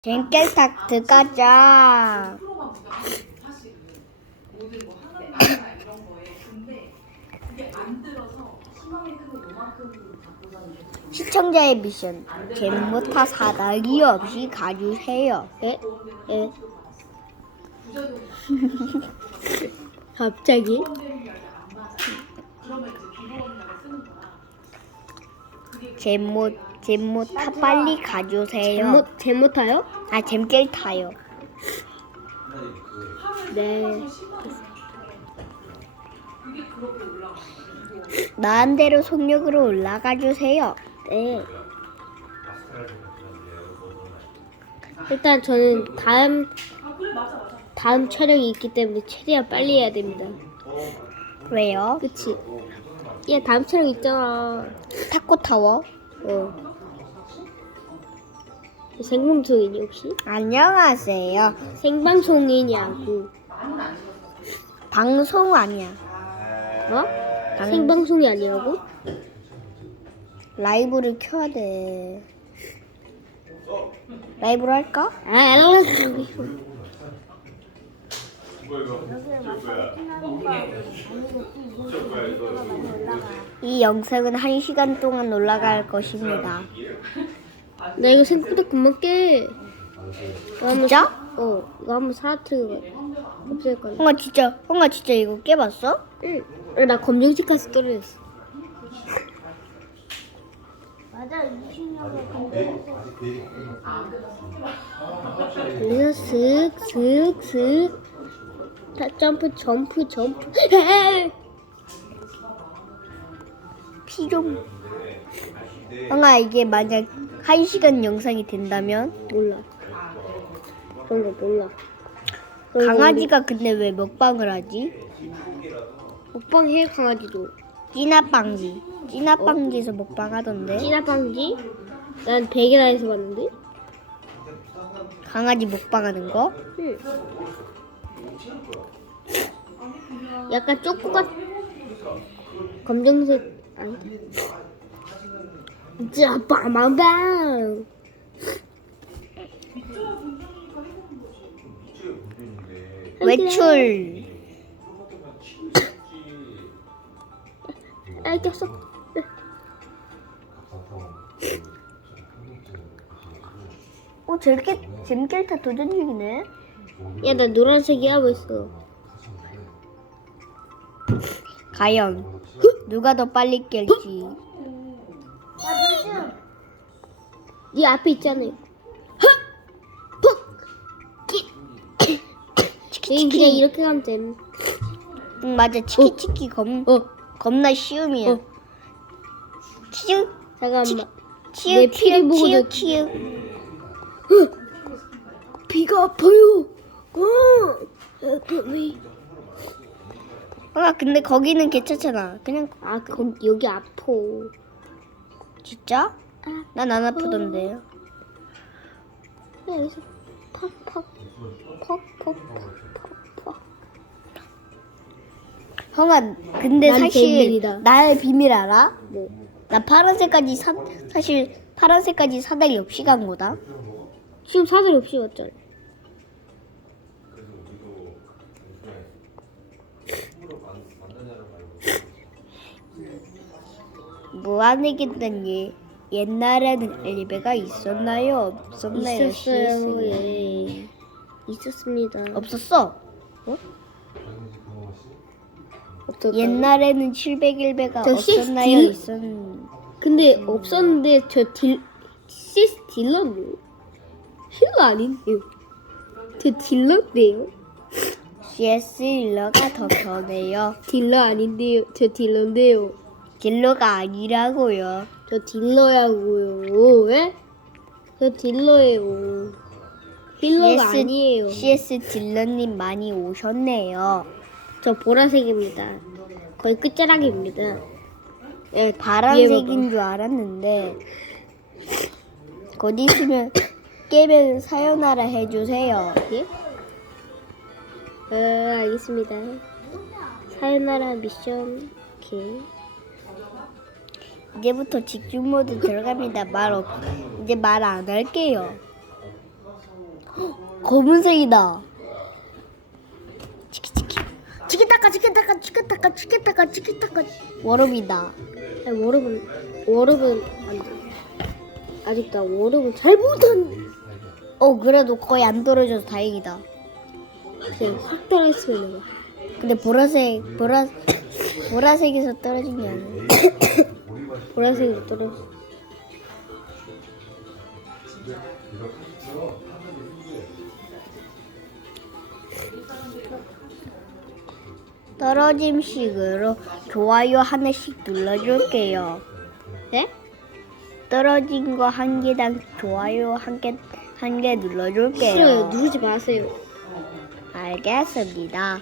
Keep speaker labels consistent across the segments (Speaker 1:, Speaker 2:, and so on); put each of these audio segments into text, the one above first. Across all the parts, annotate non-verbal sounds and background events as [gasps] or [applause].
Speaker 1: 젠켈탁 들어가자. 시청자의 미션 잼모타 사다리 없이 가주세요. 예? 예. [laughs] 갑자기? 잼모 잼모타 빨리 가주세요.
Speaker 2: 잼모 잼모 타요?
Speaker 1: 아 잼깰 타요.
Speaker 2: 네.
Speaker 1: 나한대로 속력으로 올라가 주세요.
Speaker 2: 네. 일단 저는 다음 다음 촬영이 있기 때문에 최대한 빨리 해야 됩니다.
Speaker 1: 왜요?
Speaker 2: 그치? 야 다음 촬영 있잖아.
Speaker 1: 타코 타워?
Speaker 2: 어. 생방송이니 혹시?
Speaker 1: 안녕하세요.
Speaker 2: 생방송이냐고.
Speaker 1: 방송 아니야.
Speaker 2: 어?
Speaker 1: 방-
Speaker 2: 생방송이 아니라고?
Speaker 1: 라이브를 켜야 돼. 라이브로 할까?
Speaker 2: 아, 알았어.
Speaker 1: 이 영상은 1시간 동안 올라갈 것입니다.
Speaker 2: 나 이거 생각보다 금방 깨. 이거 한번
Speaker 1: 진짜?
Speaker 2: 사- 어, 이거 한번 사라트가 없앨 거야.
Speaker 1: 홍아 진짜 홍아 진짜 이거 깨봤어?
Speaker 2: 응. 어, 나 검정색 가서 떨어졌어.
Speaker 1: 맞아 20년에
Speaker 2: 그래서 슥, 슥, 슥. 다 점프, 점프, 점프.
Speaker 1: 피좀 홍아 이게 만약 1시간 영상이 된다면
Speaker 2: 몰라. 그런 거 몰라.
Speaker 1: 강아지가 근데 왜 먹방을 하지?
Speaker 2: 먹방 해 강아지도.
Speaker 1: 찐아빵지 찐아빵지에서 먹방 하던데
Speaker 2: 찌라빵지? 난 베개라에서 봤는데.
Speaker 1: 강아지 먹방 하는 거?
Speaker 2: 응. 약간 쪼꼬가 검정색 아니다. 짜 빠마방.
Speaker 1: 외출
Speaker 2: 아, 꼈어.
Speaker 1: 어 저렇게 잼켈타 도전 중이네
Speaker 2: 야, 나 노란색이 하고 있어.
Speaker 1: 과연 누가 더 빨리 깰지
Speaker 2: 네 앞에 있잖아요. 얘는 그냥 이렇게 가면 되는.
Speaker 1: 응 맞아 치키 치키 검
Speaker 2: 어,
Speaker 1: 겁나 쉬움이야
Speaker 2: 어.
Speaker 1: 키읔
Speaker 2: 잠깐만. 내
Speaker 1: 키읔
Speaker 2: 피를 보고도-
Speaker 1: 키읔 키읔
Speaker 2: 비가 아파요. 어, 아파요.
Speaker 1: 아 근데 거기는 괜찮잖아 그냥
Speaker 2: 아, 거, 여기 아파.
Speaker 1: 진짜?
Speaker 2: 아,
Speaker 1: 난안 아프던데
Speaker 2: 야, 여기서 팍팍, 팍팍, 팍팍.
Speaker 1: 형아 근데
Speaker 2: 난
Speaker 1: 사실
Speaker 2: 비밀이다.
Speaker 1: 나의 비밀 알아?
Speaker 2: 뭐?
Speaker 1: 나 파란색까지 사, 사실 파란색까지 사다리 없이 간 거다
Speaker 2: 지금 사다리 없이 왔잖아.
Speaker 1: 무한의기던 예, 옛날에는 엘리베가 있었나요? 없었나요?
Speaker 2: 있었어요. 예. 있었습니다.
Speaker 1: 없었어.
Speaker 2: 없었다.
Speaker 1: 옛날에는 701배가
Speaker 2: 저
Speaker 1: 없었나요?
Speaker 2: 딜-
Speaker 1: 있었.
Speaker 2: 근데 없었는데 저 딜, 시스 딜러인데요? 힐러 아닌데요? 저 딜러인데요?
Speaker 1: CS 딜러가 더 편해요.
Speaker 2: 딜러 아닌데요? 저 딜러인데요?
Speaker 1: 딜러가 아니라고요.
Speaker 2: 저 딜러야고요. 왜? 저 딜러예요. 힐러가
Speaker 1: CS
Speaker 2: 아니에요.
Speaker 1: CS 딜러님 많이 오셨네요.
Speaker 2: 저 보라색입니다. 거의 끝자락입니다.
Speaker 1: 예, 파란색인 줄 알았는데 곧 있으면 [coughs] 깨면 사요나라 해주세요.
Speaker 2: 예? 어, 알겠습니다. 사요나라 미션 오케이.
Speaker 1: 이제부터 집중 모드 들어갑니다. 말 없, 이제 말 안 할게요. [gasps] 검은색이다. 치키치키. 치키타카 치키타카 치키타카 치키타카 치키타카. 워럽이다.
Speaker 2: 아니, 워럽은 워럽은 안 돼. 아직 나 워럽은 잘 못한.
Speaker 1: 어 그래도 거의 안 떨어져서 다행이다.
Speaker 2: 그냥 확 떨어졌으면.
Speaker 1: 근데 보라색 보라 [coughs] 보라색에서 떨어진 게 아니야. [coughs]
Speaker 2: 보라색으로 떨어졌어.
Speaker 1: 떨어짐식으로 좋아요 하나씩 눌러줄게요.
Speaker 2: 네?
Speaker 1: 떨어진 거 한 개당 좋아요 한 개 한개
Speaker 2: 싫어요.
Speaker 1: 눌러줄게요.
Speaker 2: 누르지 마세요.
Speaker 1: 알겠습니다.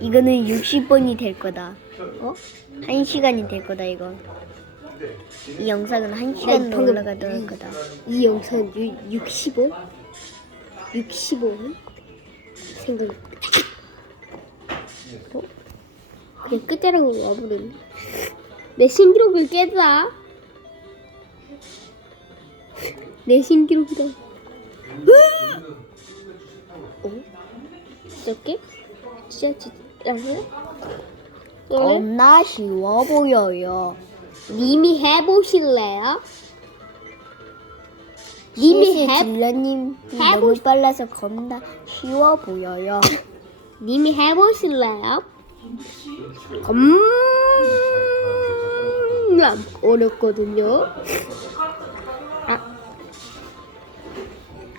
Speaker 1: 이거는 60번이 될 거다.
Speaker 2: 어?
Speaker 1: 1시간이 될 거다 이거. 이 영상은
Speaker 2: 아니,
Speaker 1: 1시간으로
Speaker 2: 방금
Speaker 1: 올라가도록
Speaker 2: 이-
Speaker 1: 거다.
Speaker 2: 이 영상 60원? 60원? 생각. 어? 그냥 끝자락으로 와버렸네. 내 신기록을 깨자. 내 신기록이다. 어? 어떻게? 진짜?
Speaker 1: 겁나 쉬워 보여요.
Speaker 2: 님이 해보실래요? 님이 해 해보-
Speaker 1: 너무 빨라서 겁나 쉬워 보여요. [laughs]
Speaker 2: 님이 해보실래요? 겁나 어렵거든요. 아,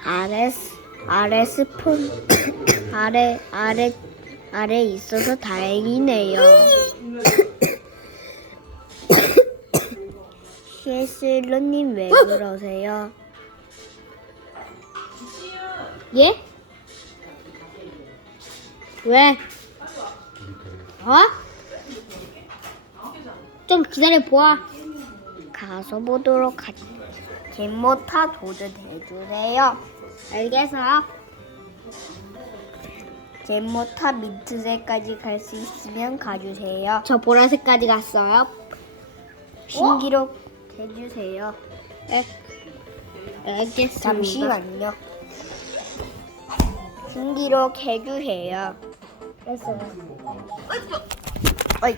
Speaker 1: 아래 스- 아래 스폰 아래 아래 아래 있어서 다행이네요. [coughs] 실실러님 왜 그러세요?
Speaker 2: 예? 왜? 어? 좀 기다려 보아.
Speaker 1: 가서 보도록 하죠. 제모타 도전 해주세요.
Speaker 2: 알겠어.
Speaker 1: 제모타 민트색까지 갈 수 있으면 가주세요.
Speaker 2: 저 보라색까지 갔어요.
Speaker 1: 신기록 해주세요.
Speaker 2: 네. 알겠습니다.
Speaker 1: 잠시만요. 신기록 해주세요.
Speaker 2: 됐어요.
Speaker 1: 어이.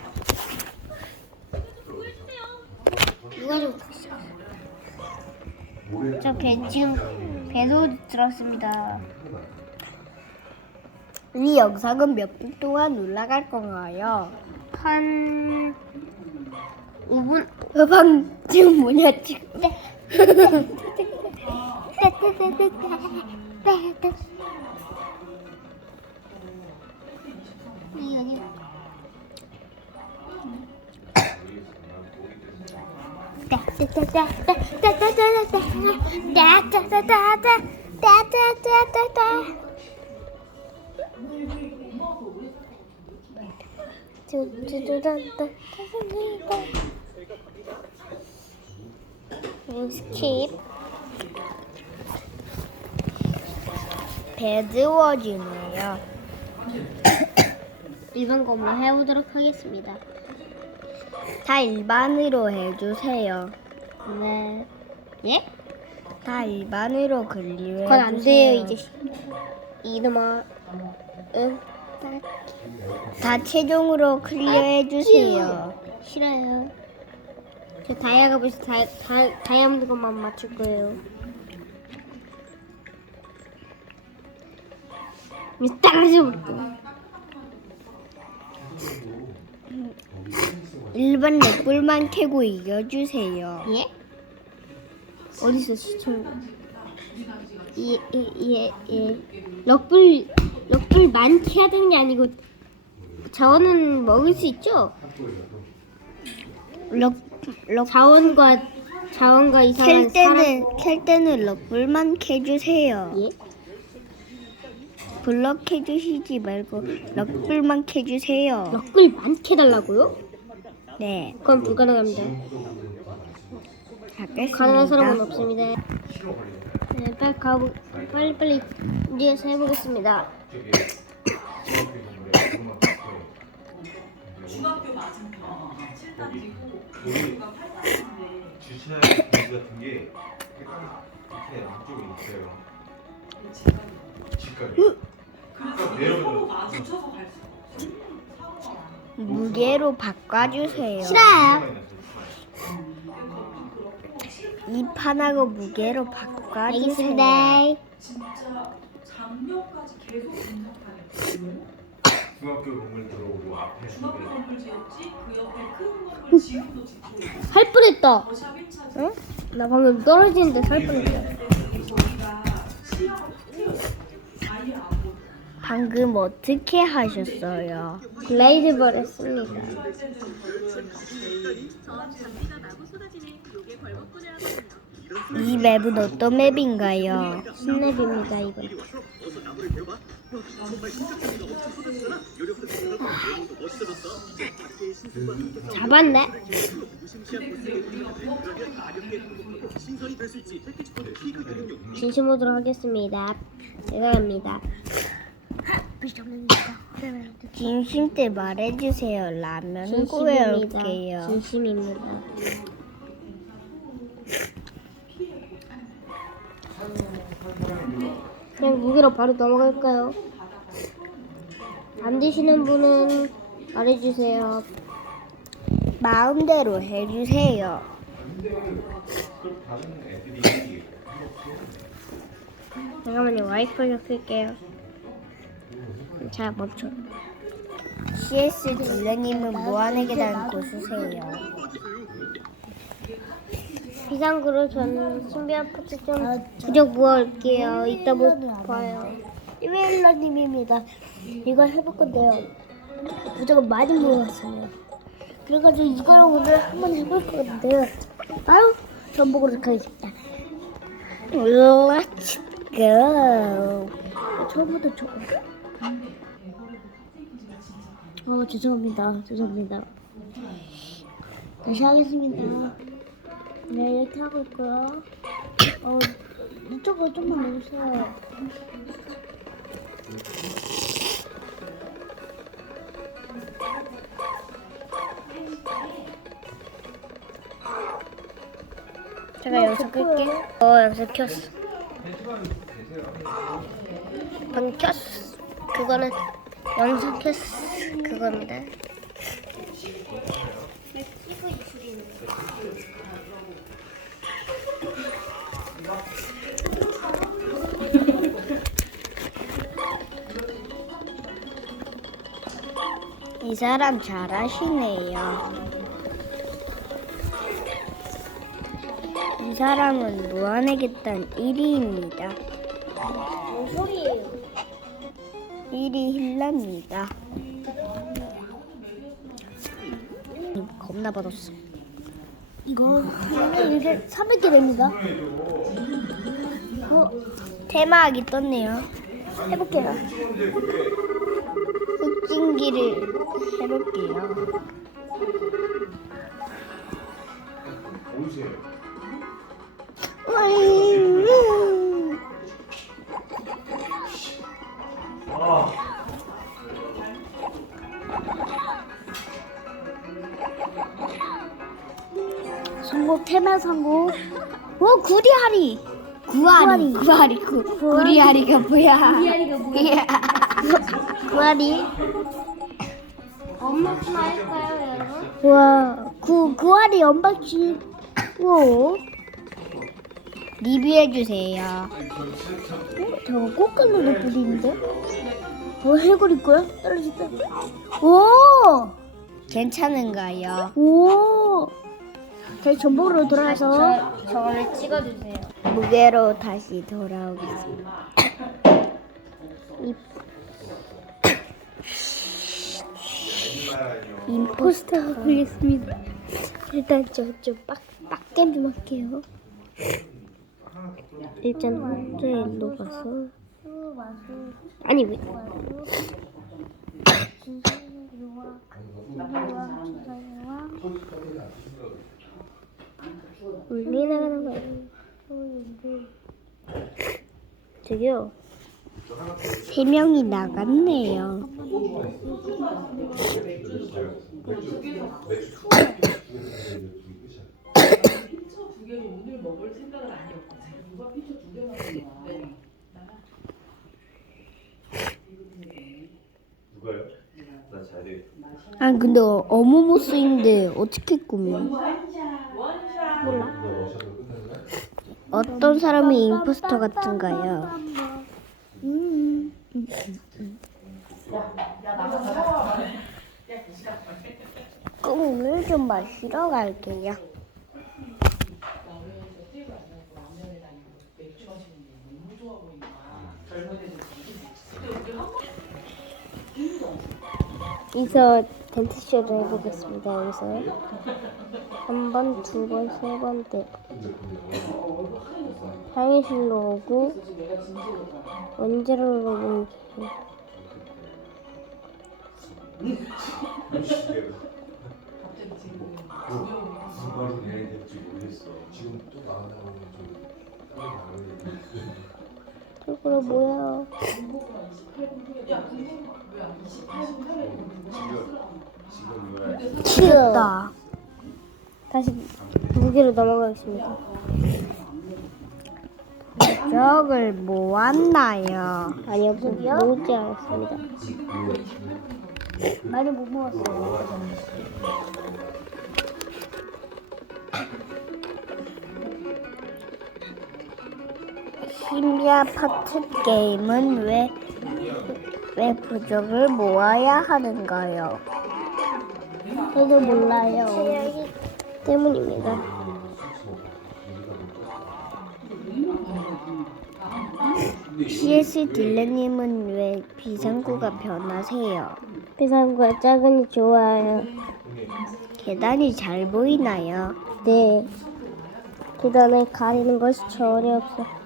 Speaker 2: 누가 좀
Speaker 1: 저 배, 지금 배도 들었습니다. 이 영상은 몇 분 동안 올라갈 건가요?
Speaker 2: 한 5분
Speaker 1: 방 지금 뭐냐 지금? 스킵 배드워즈네요.
Speaker 2: 일반 검으로 해보도록 하겠습니다.
Speaker 1: 다 일반으로 해주세요.
Speaker 2: 네. 예?
Speaker 1: 다 일반으로 클리어.
Speaker 2: 그건 안 돼요 이제. 이놈아. 응.
Speaker 1: 다 최종으로 클리어 해 주세요.
Speaker 2: 싫어요. 저 다이아 가보시 다, 다, 다이아몬드 것만 맞출 거예요. 따라좀
Speaker 1: 일반 렉불만 캐고 이겨주세요.
Speaker 2: 예? 어디서 시청자? 예, 예, 예, 예. 럭불, 럭불 많게 해야 되는 게 아니고 자원은 먹을 수 있죠?
Speaker 1: 럭, 럭,
Speaker 2: 자원과 자원과 이상한
Speaker 1: 캘
Speaker 2: 사람.
Speaker 1: 때는, 캘 때는 럭불만 캐주세요.
Speaker 2: 예?
Speaker 1: 블럭 캐주시지 말고 럭불만 캐주세요.
Speaker 2: 럭불 많게 달라고요?
Speaker 1: 네,
Speaker 2: 그건 불가능합니다. 가능한 사람은. 없습니다. 네, 빨리 가보, 빨리 빨리 이제서 해보겠습니다.
Speaker 3: 주차장 공지 같은 게 밑에 남쪽에 있어요. 집까지. 그러니까 내려오면
Speaker 1: 무게로 바꿔주세요.
Speaker 2: 싫어요.
Speaker 1: 이 판하고 무게로 바꿔주세요.
Speaker 2: 알겠습니다.
Speaker 4: 진짜 작년까지 계속.
Speaker 3: 중학교 건물 들어오고 앞에
Speaker 4: 중학교 건물 지었지? 그 옆에 큰 건물 지금도 짓고.
Speaker 2: 살 뻔했다.
Speaker 4: 더샵 1차
Speaker 2: 응? 나 방금 떨어지는데 살 뻔했다.
Speaker 4: 저희가 시야가 틀렸어. 아예 안 보여.
Speaker 1: 방금 어떻게 하셨어요?
Speaker 2: 글라이드볼 했습니다.
Speaker 1: 이 맵은 어떤 맵인가요?
Speaker 2: 신맵입니다 이건. 잡았네. 진심으로 하겠습니다. 제가 합니다.
Speaker 1: 진심 때 말해주세요. 라면
Speaker 2: 진심입니다.
Speaker 1: 구해올게요.
Speaker 2: 진심입니다. 그냥 무게로 바로 넘어갈까요? 안 드시는 분은 말해주세요.
Speaker 1: 마음대로 해주세요.
Speaker 2: 잠깐만요. 와이프를 켤게요. 자 멈춰.
Speaker 1: CS 딜러님은 무한의 계단 고수세요.
Speaker 2: 비상구로 저는 신비한 포트 좀 부적 모아올게요. 이따 못 봐요.
Speaker 1: 이메일러님입니다. 이거 해볼 건데요. 무조건 많이 모았어요. 그래가지고 이걸 오늘 한번 해볼 건데요. 바로 전복으로 가겠습니다. Let's go. 처음부터 조금. 어 죄송합니다. 죄송합니다. 다시 하겠습니다. 네 이렇게 하고 있고요. 어 이쪽으로 좀만 넣으세요. 제가 여기서 끌게. 어, 여기서 켰어. 방금 켰어. 그거는 영상 켰어. 그겁니다. 이 사람 잘하시네요. 이 사람은 무한하겠다는 1위입니다.
Speaker 2: 뭔 소리예요?
Speaker 1: 1위 힐랍니다. 겁나 받았어. 이거 이게 300개 됩니다. 어, 테마하기 떴네요. 해볼게요. 흑진기를 해볼게요. 성공 테마 성공. 오 구리하리. 구하리. 구하리. 구. 구리하리가 뭐야? 구리하리가 뭐야? [laughs] 구하리.
Speaker 2: 엄마쯤 할까요, 여러분?
Speaker 1: 와, 구 구하리 언박싱. 오. 리뷰해 주세요. 어? 저거 꽃갈로도 뿌리는데? 뭐 해골일 거야? 떨어질 때. 오! 괜찮은가요? 오! 다시 전복으로 돌아가서
Speaker 2: 저, 저거를 찍어주세요.
Speaker 1: 무게로 다시 돌아오겠습니다. [coughs] 임포스터가 걸렸습니다. 일단 저좀 빡빡댐 좀 할게요. 일단 혼자 일로 가서 아니 왜 울리 나가는 거야. 저기요. 세 명이 나갔네요.
Speaker 4: 아
Speaker 1: 근데 어머모스인데 어떻게 꾸며?
Speaker 2: 몰라.
Speaker 1: 어떤 사람이 임포스터 같은가요? 꿈을 좀 마시러 갈게요.
Speaker 2: 여기서 덴트쇼를 해보겠습니다. 여기서 한 번, 두 번, 세 번, 네 번. 상의실로 오고 원재료로
Speaker 3: 모르겠어.
Speaker 5: 지금 또 나간다고 좀 빨리
Speaker 2: 저거로
Speaker 3: 뭐야?
Speaker 1: 치였다.
Speaker 2: 다시 무기로 넘어가겠습니다.
Speaker 1: 적을 모았나요?
Speaker 2: 아니요, 모으지 않았습니다.
Speaker 1: 많이 못 모았어요. 심야 파트 게임은 왜, 왜 부적을 모아야 하는가요?
Speaker 2: 저도 몰라요. 때문입니다.
Speaker 1: CS 딜레님은 왜 비상구가 변하세요?
Speaker 2: 비상구가 작으니 좋아요.
Speaker 1: 계단이 잘 보이나요?
Speaker 2: 네. 계단을 가리는 것이 전혀 없어.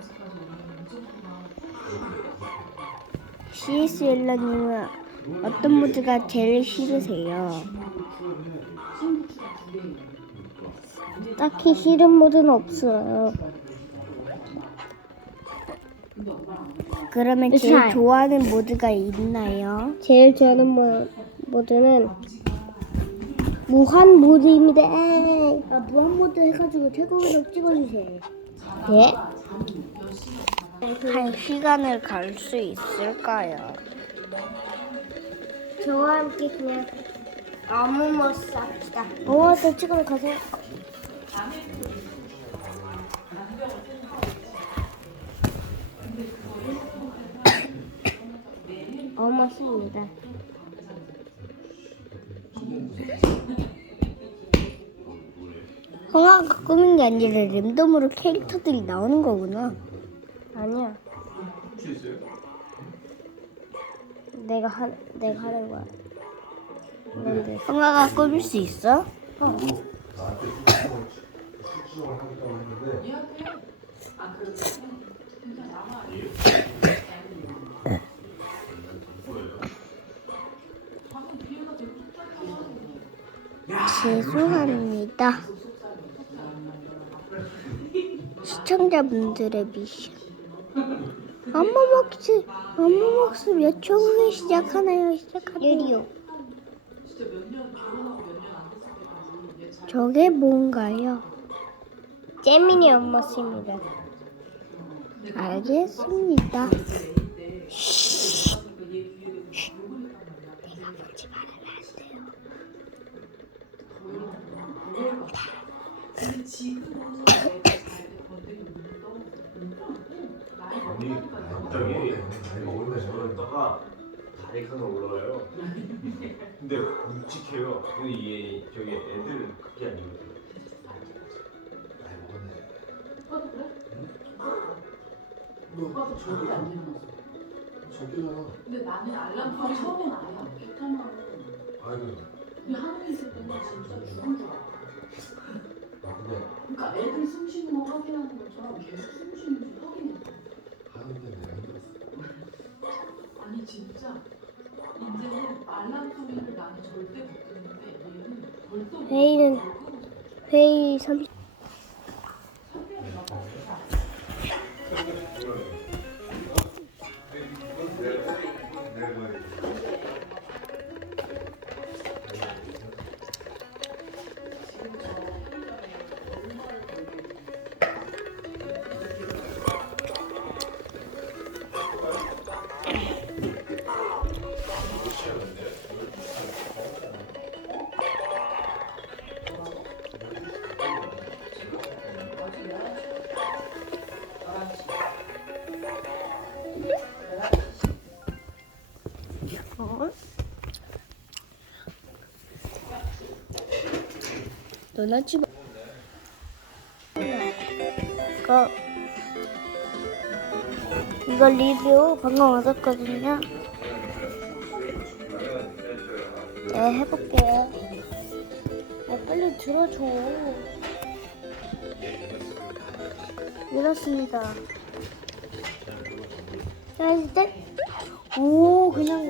Speaker 1: CS 딜레님은 어떤 모드가 제일 싫으세요?
Speaker 2: 딱히 싫은 모드는 없어요.
Speaker 1: 그러면 제일
Speaker 2: 잘.
Speaker 1: 좋아하는 모드가 있나요?
Speaker 2: 제일 좋아하는 모, 모드는 무한 모드입니다.
Speaker 1: 아, 무한 모드 해가지고 최고로 찍어주세요.
Speaker 2: 네.
Speaker 1: 한 시간을 갈 수 있을까요?
Speaker 2: 저와 함께 그냥
Speaker 1: 아무 못 삽시다.
Speaker 2: 어, 또 찍으러 가세요. [coughs] 어, 맞습니다.
Speaker 1: 형아가 꾸민 게 아니라 랜덤으로 캐릭터들이 나오는 거구나.
Speaker 2: 아니야.
Speaker 3: 수 있어요?
Speaker 2: 내가 하, 내가 하는 거야. 그런데
Speaker 1: 형아가 꾸밀 수 있어?
Speaker 5: 나한테 수정을 하겠다고 했는데
Speaker 1: 죄송합니다. 시청자분들의 미션. 엄마먹스, 엄마먹스 몇초 후에 시작하나요? 시작하나요? 저게 뭔가요?
Speaker 2: 재민이 엄마입니다.
Speaker 1: 알겠습니다.
Speaker 3: 아니 갑자기 저러다가 다리 하나 올라가요. 근데 묵직해요. 근데 이게 저기 애들 그게 아니거든요.
Speaker 5: 나이 먹었네
Speaker 4: 오빠도 저기 안 일어났어.
Speaker 5: 저기야
Speaker 4: 근데 나는 알람송이 처음엔 아예 안 켰잖아.
Speaker 5: 아이고
Speaker 4: 근데 하늘에 있을 때는 진짜 죽을 줄 알아.
Speaker 5: 아 근데
Speaker 4: 그러니까 애들 숨 쉬는 거 확인하는 것처럼 계속 숨 쉬는지 확인해.
Speaker 5: 하는데 내가 힘들었어
Speaker 4: 아니 진짜 이제는 알람 소리를 나는 절대 못 듣는데 얘는 벌써
Speaker 2: 회의는 회의 30.
Speaker 6: 너나 지 마. 이거 이거 리뷰 방금 얻었거든요. 네 해볼게요. 아, 빨리 들어줘. 이렇습니다. 자, 이제 오 그냥